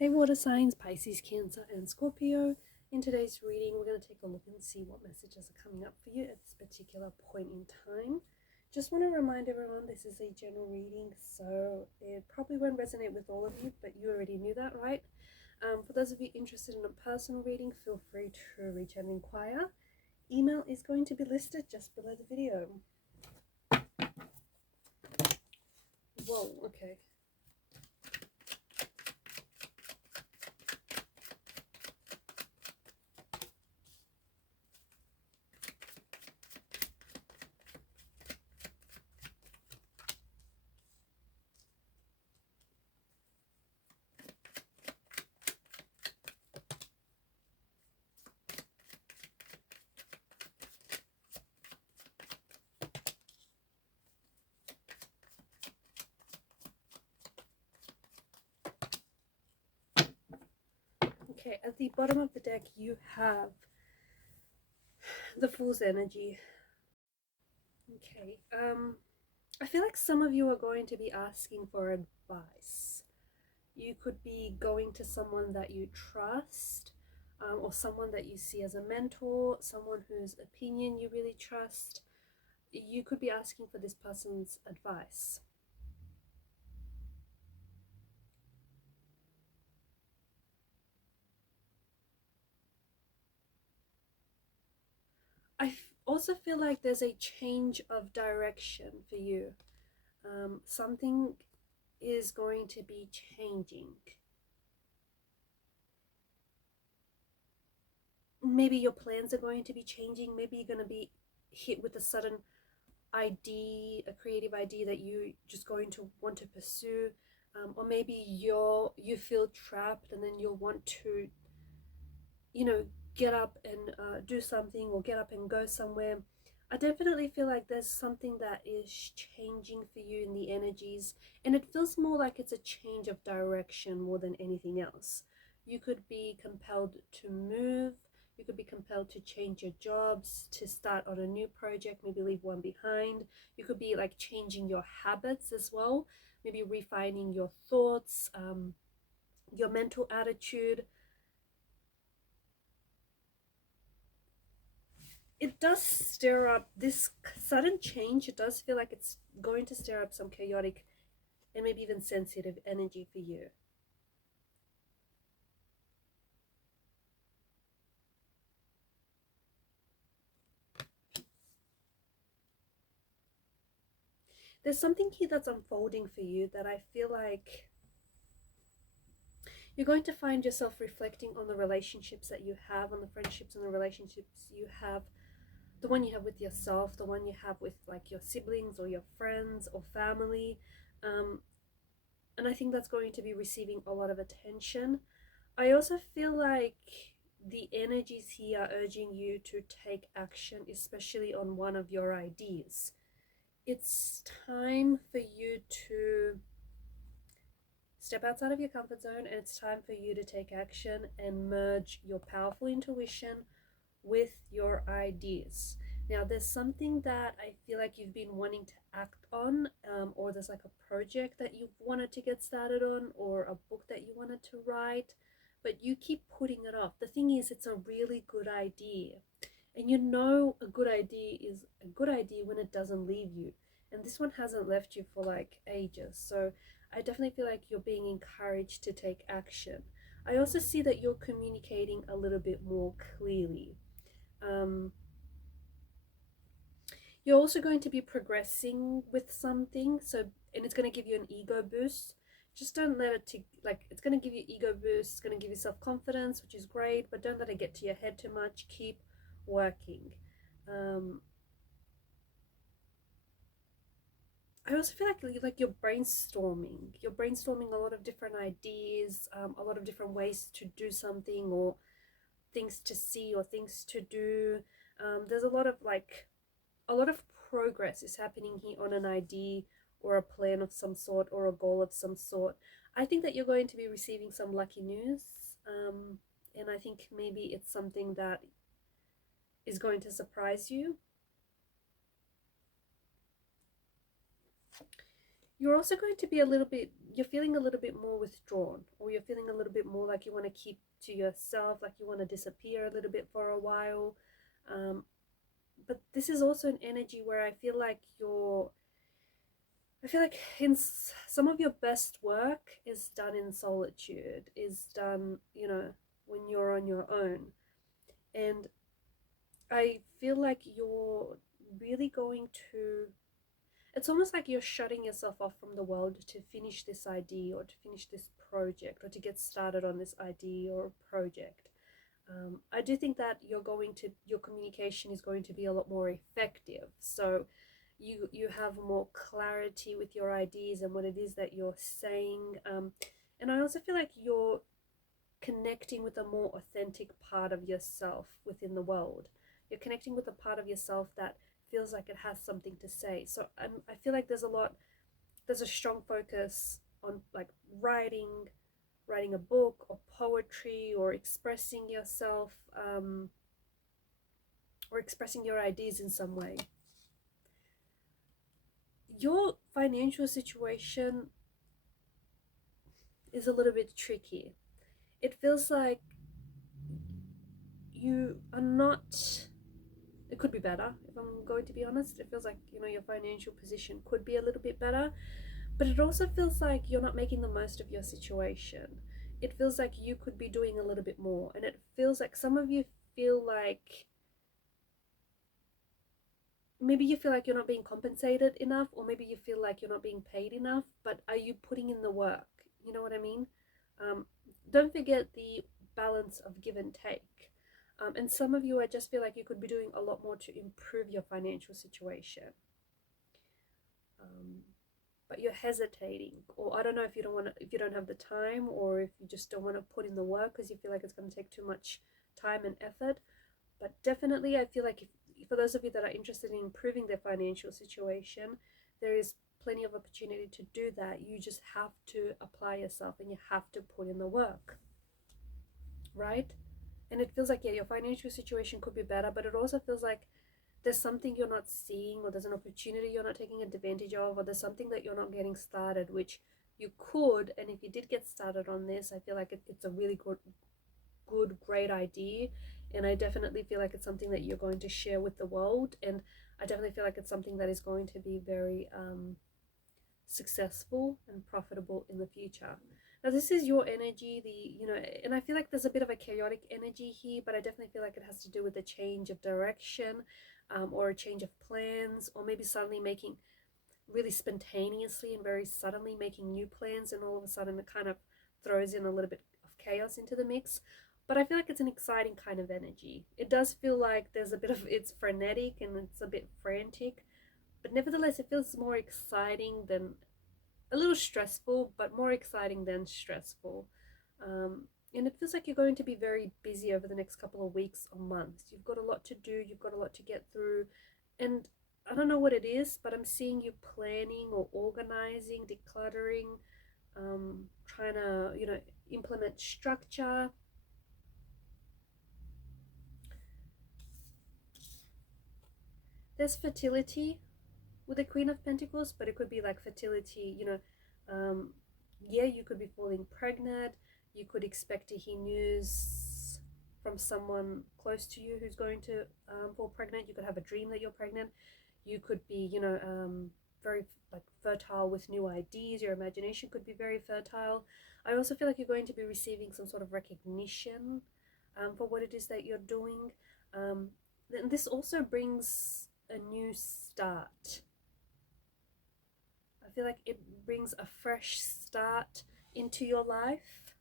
Hey water signs, Pisces, Cancer and Scorpio. In today's reading, we're going to take a look and see what messages are coming up for you at this particular point in time. Just want to remind everyone this is a general reading, so it probably won't resonate with all of you, but you already knew that, right? For those of you interested in a personal reading, feel free to reach out and inquire. Email is going to be listed just below the video. Whoa, okay. Okay, at the bottom of the deck you have the Fool's energy. Okay, I feel like some of you are going to be asking for advice. You could be going to someone that you trust, or someone that you see as a mentor, someone whose opinion you really trust. You could be asking for this person's advice. I also feel like there's a change of direction for you. Something is going to be changing. Maybe your plans are going to be changing. Maybe you're going to be hit with a sudden idea, a creative idea that you're just going to want to pursue. Or maybe you feel trapped and then you'll want to, get up and do something, or get up and go somewhere. I definitely feel like there's something that is changing for you in the energies, and it feels more like it's a change of direction more than anything else. You could be compelled to move, you could be compelled to change your jobs, to start on a new project, maybe leave one behind. You could be like changing your habits as well, maybe refining your thoughts, your mental attitude. It does stir up this sudden change. It does feel like it's going to stir up some chaotic and maybe even sensitive energy for you. There's something here that's unfolding for you that I feel like you're going to find yourself reflecting on the relationships that you have, on the friendships and the relationships you have, the one you have with yourself, the one you have with like your siblings or your friends or family. And I think that's going to be receiving a lot of attention. I also feel like the energies here are urging you to take action, especially on one of your ideas. It's time for you to step outside of your comfort zone, and it's time for you to take action and merge your powerful intuition with your ideas. Now, there's something that I feel like you've been wanting to act on, or there's like a project that you've wanted to get started on, or a book that you wanted to write, but you keep putting it off. The thing is, it's a really good idea. And you know a good idea is a good idea when it doesn't leave you. And this one hasn't left you for like ages. So I definitely feel like you're being encouraged to take action. I also see that you're communicating a little bit more clearly. You're also going to be progressing with something, so, and it's going to give you an ego boost. Just don't let it it's going to give you ego boost, it's going to give you self-confidence, which is great, but don't let it get to your head too much. Keep working. I also feel like you're brainstorming. You're brainstorming a lot of different ideas, a lot of different ways to do something, or things to see, or things to do. There's a lot of progress is happening here on an idea or a plan of some sort or a goal of some sort. I think that you're going to be receiving some lucky news, and I think maybe it's something that is going to surprise you. you're also going to be you're feeling a little bit more withdrawn, or you're feeling a little bit more like you want to keep to yourself, like you want to disappear a little bit for a while. But this is also an energy where I feel like some of your best work is done in solitude, is done, when you're on your own. And I feel like you're really going to, it's almost like you're shutting yourself off from the world to finish this idea, or to finish this project, or to get started on this idea or project. I do think that your communication is going to be a lot more effective. So you have more clarity with your ideas and what it is that you're saying. And I also feel like you're connecting with a more authentic part of yourself within the world. You're connecting with a part of yourself that feels like it has something to say. So I feel like there's a strong focus on like writing a book or poetry, or expressing yourself, or expressing your ideas in some way. Your financial situation is a little bit tricky. It feels like you are not, it could be better, if I'm going to be honest. It feels like, your financial position could be a little bit better, but it also feels like you're not making the most of your situation. It feels like you could be doing a little bit more, and it feels like some of you feel like maybe you feel like you're not being compensated enough, or maybe you feel like you're not being paid enough, but are you putting in the work? You know what I mean? Don't forget the balance of give and take. And some of you, I just feel like you could be doing a lot more to improve your financial situation. But you're hesitating, or I don't know if you don't have the time, or if you just don't want to put in the work because you feel like it's going to take too much time and effort. But definitely, I feel like for those of you that are interested in improving their financial situation, there is plenty of opportunity to do that. You just have to apply yourself, and you have to put in the work, right? And it feels like, yeah, your financial situation could be better, but it also feels like there's something you're not seeing, or there's an opportunity you're not taking advantage of, or there's something that you're not getting started, which you could. And if you did get started on this, I feel like it's a really great idea. And I definitely feel like it's something that you're going to share with the world. And I definitely feel like it's something that is going to be very successful and profitable in the future. Now, this is your energy, and I feel like there's a bit of a chaotic energy here, but I definitely feel like it has to do with a change of direction, or a change of plans, or maybe suddenly making really spontaneously and very suddenly making new plans, and all of a sudden it kind of throws in a little bit of chaos into the mix. But I feel like it's an exciting kind of energy. It does feel like it's frenetic and it's a bit frantic, but nevertheless it feels more exciting than, a little stressful, but more exciting than stressful. And it feels like you're going to be very busy over the next couple of weeks or months. You've got a lot to do, you've got a lot to get through, and I don't know what it is, but I'm seeing you planning or organizing, decluttering, trying to, implement structure. There's fertility with the Queen of Pentacles, but it could be like fertility, yeah, you could be falling pregnant. You could expect to hear news from someone close to you who's going to fall pregnant. You could have a dream that you're pregnant. You could be, very like fertile with new ideas. Your imagination could be very fertile. I also feel like you're going to be receiving some sort of recognition for what it is that you're doing. Then this also brings a new start. I feel like it brings a fresh start into your life.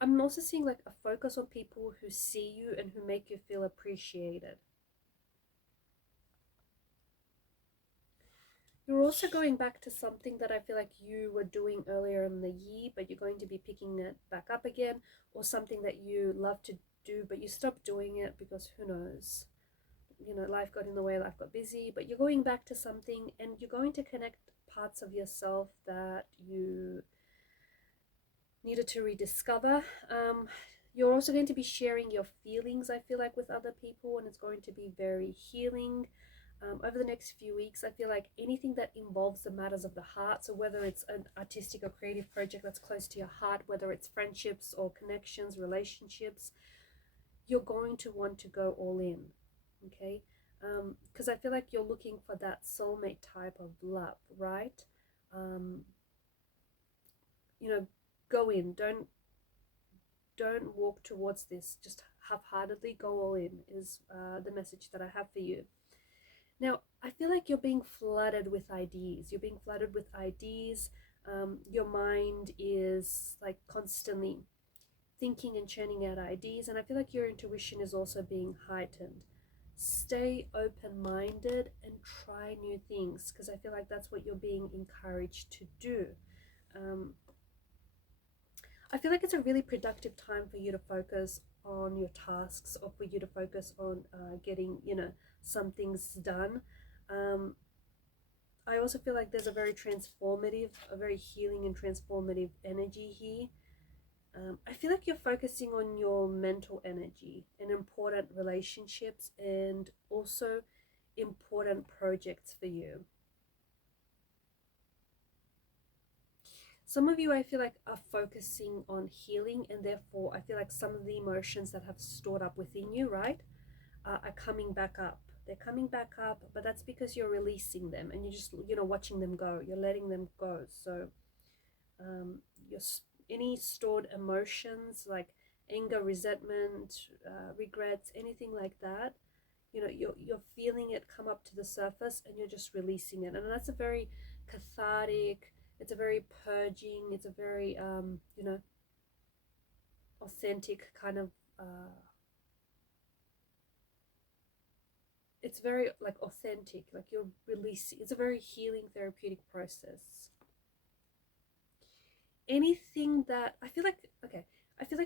I'm also seeing like a focus on people who see you and who make you feel appreciated. You're also going back to something that I feel like you were doing earlier in the year, but you're going to be picking it back up again, or something that you love to do, but you stopped doing it because who knows? Life got in the way, life got busy, but you're going back to something, and you're going to connect parts of yourself that you needed to rediscover. You're also going to be sharing your feelings, I feel like, with other people, and it's going to be very healing. Over the next few weeks, I feel like anything that involves the matters of the heart, so whether it's an artistic or creative project that's close to your heart, whether it's friendships or connections, relationships, you're going to want to go all in, okay? Because I feel like you're looking for that soulmate type of love, right? Um, you know, go in. Don't walk towards this just half-heartedly. Go all in is the message that I have for you. Now, I feel like you're being flooded with ideas. You're being flooded with ideas. Your mind is like constantly thinking and churning out ideas, and I feel like your intuition is also being heightened. Stay open-minded and try new things, because I feel like that's what you're being encouraged to do. I feel like it's a really productive time for you to focus on your tasks, or for you to focus on getting, some things done. I also feel like there's a very healing and transformative energy here. I feel like you're focusing on your mental energy and important relationships, and also important projects for you. Some of you, I feel like, are focusing on healing, and therefore I feel like some of the emotions that have stored up within you, right, are coming back up. They're coming back up, but that's because you're releasing them, and you're just, watching them go. You're letting them go. So your any stored emotions like anger, resentment, regrets, anything like that, you're feeling it come up to the surface, and you're just releasing it. And that's a very cathartic, it's a very purging, it's a very authentic kind of it's very like authentic, like you're releasing. It's a very healing, therapeutic process. Anything that I feel like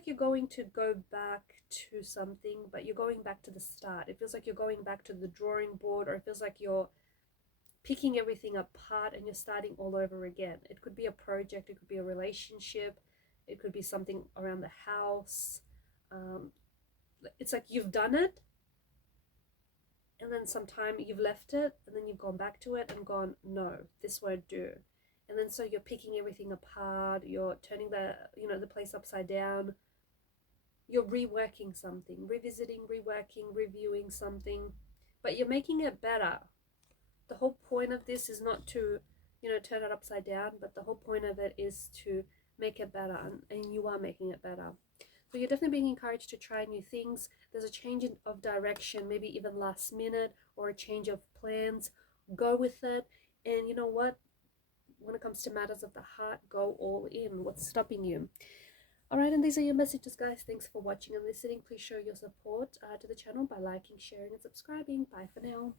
you're going to go back to something, but you're going back to the start. It feels like you're going back to the drawing board, or it feels like you're picking everything apart and you're starting all over again. It could be a project, it could be a relationship, it could be something around the house. It's like you've done it, and then sometime you've left it, and then you've gone back to it and gone, no, this won't do. And then so you're picking everything apart, you're turning the place upside down, you're reworking something, revisiting, reworking, reviewing something, but you're making it better. The whole point of this is not to, turn it upside down, but the whole point of it is to make it better, and you are making it better. So you're definitely being encouraged to try new things. There's a change of direction, maybe even last minute, or a change of plans. Go with it. And you know what? When it comes to matters of the heart, go all in. What's stopping you? All right, and these are your messages, guys. Thanks for watching and listening. Please show your support to the channel by liking, sharing, and subscribing. Bye for now.